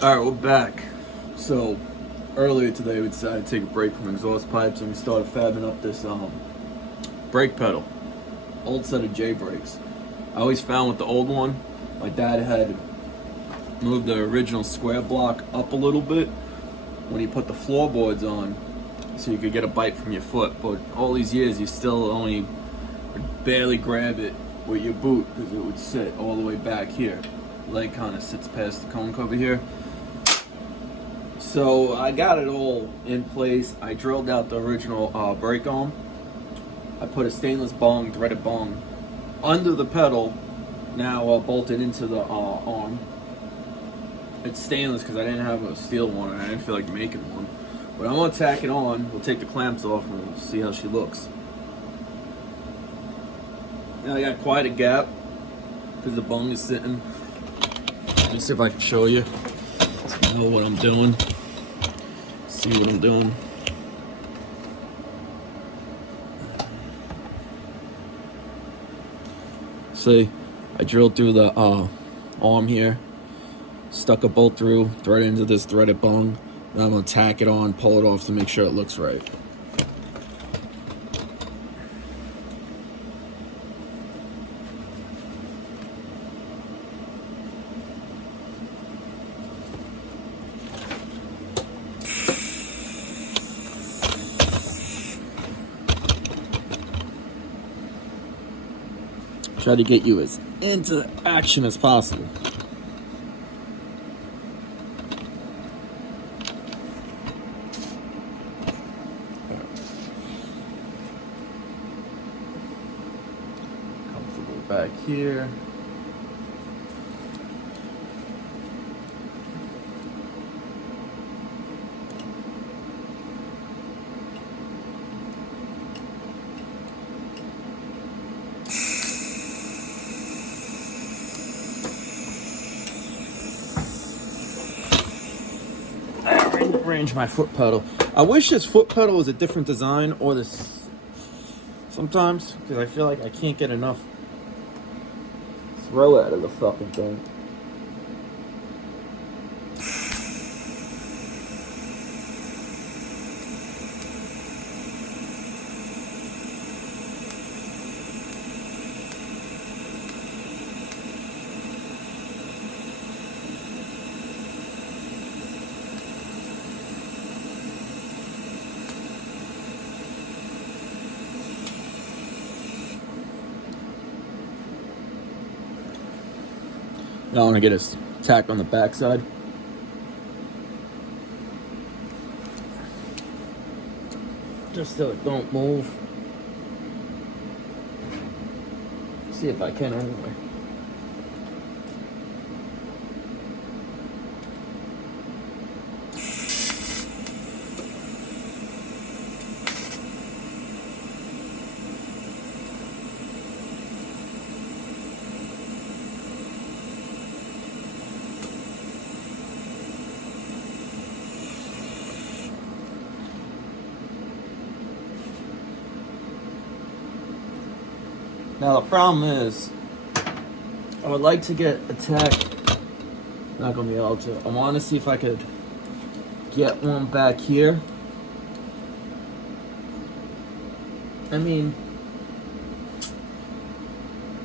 Alright, we're back. So, earlier today we decided to take a break from exhaust pipes and we started fabbing up this brake pedal. Old set of J brakes. I always found with the old one, my dad had moved the original square block up a little bit when he put the floorboards on so you could get a bite from your foot. But all these years you still only would barely grab it with your boot because it would sit all the way back here. Leg kind of sits past the cone cover here. So I got it all in place. I drilled out the original brake arm. I put a stainless bung, threaded bung, under the pedal, now bolted into the arm. It's stainless because I didn't have a steel one and I didn't feel like making one. But I'm going to tack it on. We'll take the clamps off and we'll see how she looks. Now I got quite a gap because the bung is sitting. Let me see if I can show you. So you know what I'm doing. See what I'm doing. See, I drilled through the arm here, stuck a bolt through, thread into this threaded bung. Now I'm gonna tack it on, pull it off to make sure it looks right. Try to get you as into action as possible. Comfortable back here. Range my foot pedal. I wish this foot pedal was a different design, or this sometimes, because I feel like I can't get enough throw out of the fucking thing. Now I want to get a tack on the backside. Just so it don't move. See if I can anyway. Now the problem is, I would like to get a tack. Not gonna be able to. I want to see if I could get one back here. I mean,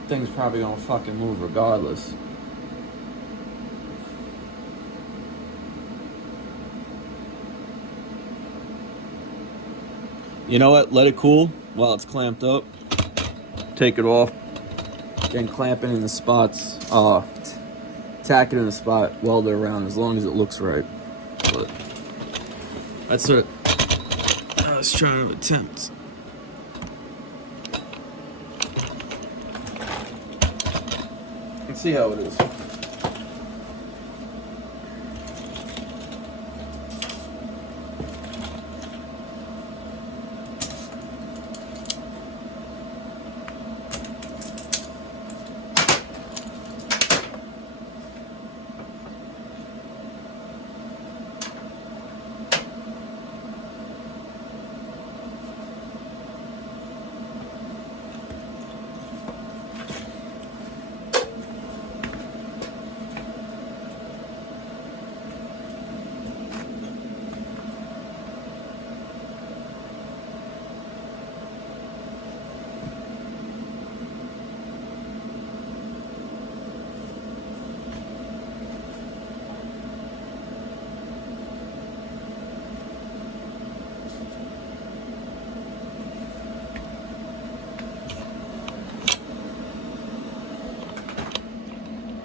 thing's probably gonna fucking move regardless. You know what? Let it cool while it's clamped up. Take it off, then clamp it in the spots, tack it in the spot, weld it around as long as it looks right. But that's what I was trying to attempt. Let's see how it is.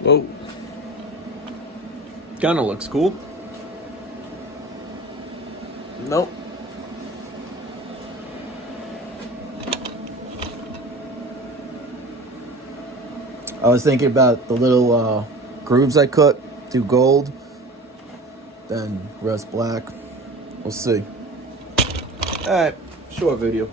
Whoa. Kinda looks cool. Nope. I was thinking about the little grooves I cut, do gold, then rest black. We'll see. Alright, short video.